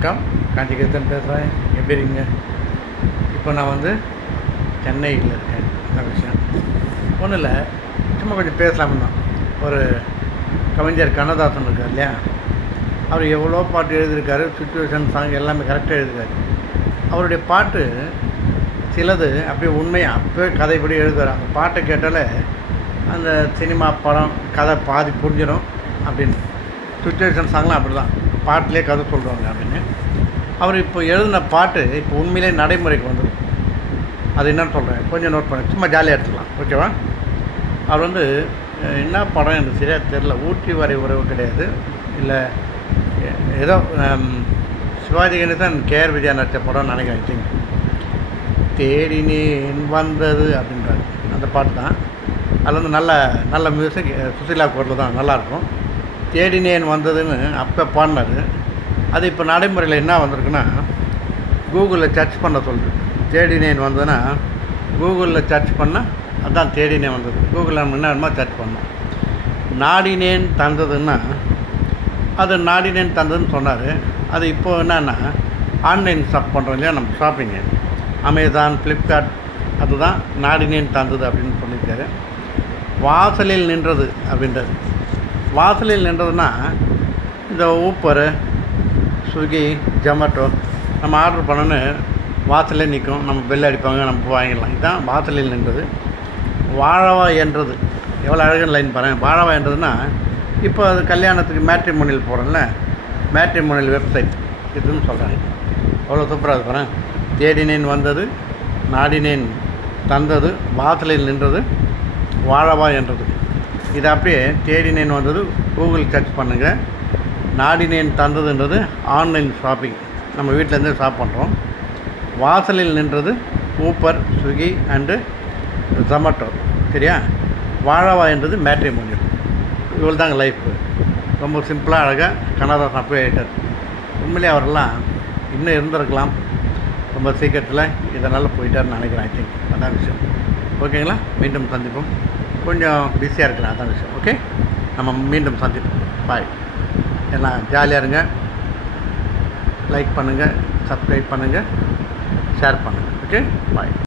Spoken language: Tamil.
வணக்கம். காஞ்சிகேத்தன் பேசுகிறேன். எப்படி இருக்கீங்க? இப்போ நான் வந்து சென்னையில் இருக்கேன். அந்த விஷயம் ஒன்றும் இல்லை, சும்மா கொஞ்சம் பேசலாம்னு தான். ஒரு கவிஞர் கண்ணதாசன் இருக்கார் இல்லையா, அவர் எவ்வளோ பாட்டு எழுதியிருக்காரு, சுச்சுவேஷன் சாங் எல்லாமே கரெக்டாக எழுதியிருக்காரு. அவருடைய பாட்டு சிலது அப்படியே உண்மையாக அப்போவே கதைப்படி எழுதுவார். அந்த பாட்டை கேட்டாலே அந்த சினிமா படம் கதை பாதி புரிஞ்சிடும் அப்படின்னு. சுச்சுவேஷன் சாங்லாம் அப்படி தான், பாட்டிலே கதை சொல்கிறாங்க அப்படின்னு. அவர் இப்போ எழுதின பாட்டு இப்போ உண்மையிலே நடைமுறைக்கு வந்துடும். அது என்னன்னு சொல்கிறேன், கொஞ்சம் நோட் பண்ணி சும்மா ஜாலியாக எடுத்துக்கலாம், ஓகேவா? அவர் வந்து என்ன படம் எனக்கு சரியாக தெரில, ஊட்டி வரை உறவு கிடையாது, இல்லை ஏதோ சிவாஜி கணேசன் கேஆர் விஜயா நடித்த படம்னு நினைக்கிறேன். ஐ திங்க் தேடினேன் வந்தது அப்படின்றாரு அந்த பாட்டு தான். அதில் வந்து நல்ல நல்ல மியூசிக், சுசீலா குரல் தான், நல்லாயிருக்கும். தேடினேன் வந்ததுன்னு அப்போ பாடினார். அது இப்போ நடைமுறையில் என்ன வந்திருக்குன்னா, கூகுளில் சர்ச் பண்ண சொல்லுது. தேடினேன் வந்ததுன்னா கூகுளில் சர்ச் பண்ணால் அதுதான் தேடினேன் வந்தது. கூகுளில் நம்ம என்ன வேணுமோ சர்ச் பண்ணோம். நாடினேன் தந்ததுன்னா அது நாடினேன் தந்ததுன்னு சொன்னார். அது இப்போது என்னென்னா ஆன்லைன் ஷாப் பண்ணுறோம் இல்லையா, நம்ம ஷாப்பிங்கு, அமேசான், ஃப்ளிப்கார்ட், அதுதான் நாடினேன் தந்தது அப்படின்னு சொல்லியிருக்காரு. வாசலில் நின்றது அப்படின்றது. வாசலில் நின்றதுன்னா இந்த ஊப்பர், ஸ்விக்கி, ஜொமேட்டோ நம்ம ஆர்டர் பண்ணோன்னு வாசலே நிற்கும், நம்ம பெல் அடிப்பாங்க, நம்ம வாங்கிடலாம். இதுதான் வாசலில் நின்றது. வாழவா என்றது, எவ்வளோ அழகான லைன் பாருங்கள். வாழவா என்றதுன்னா இப்போ அது கல்யாணத்துக்கு மேட்ரிமோனியல் போகிறோம்ல, மேட்ரிமோனியல் வெப்சைட் இதுன்னு சொல்கிறாங்க. அவ்வளோ சூப்பராக இது பாருங்கள். தேடினேன் வந்தது, நாடினேன் தந்தது, வாசலில் நின்றது, வாழவா என்றது. இது அப்படியே தேடினேன் வந்தது கூகுள் சர்ச் பண்ணுங்கள், நாடினேன் தந்ததுன்றது ஆன்லைன் ஷாப்பிங், நம்ம வீட்டிலேருந்து ஷாப் பண்ணுறோம். வாசலில் நின்றது ஊப்பர், ஸ்விக்கி அண்டு ஜொமேட்டோ, சரியா? வாழவா என்றது மேட்ரிமோனியல். இவ்வளோ தாங்க லைஃப். ரொம்ப சிம்பிளாக அழகாக கண்ணதாசன் அப்படியே ஆகிட்டார். உண்மையிலே அவரெல்லாம் இன்னும் இருந்திருக்கலாம், ரொம்ப சீக்கிரத்தில் இதனால் போயிட்டார்னு நினைக்கிறேன். ஐ திங்க் அதான் விஷயம். ஓகேங்களா? மீண்டும் சந்திப்போம். கொஞ்சம் பிஸியாக இருக்கிறேன், அதான் விஷயம். ஓகே, நம்ம மீண்டும் சந்திப்போம். பாய். எல்லாம் ஜாலியாக இருங்க. லைக் பண்ணுங்கள், சப்ஸ்கிரைப் பண்ணுங்கள், ஷேர் பண்ணுங்கள். ஓகே, பாய்.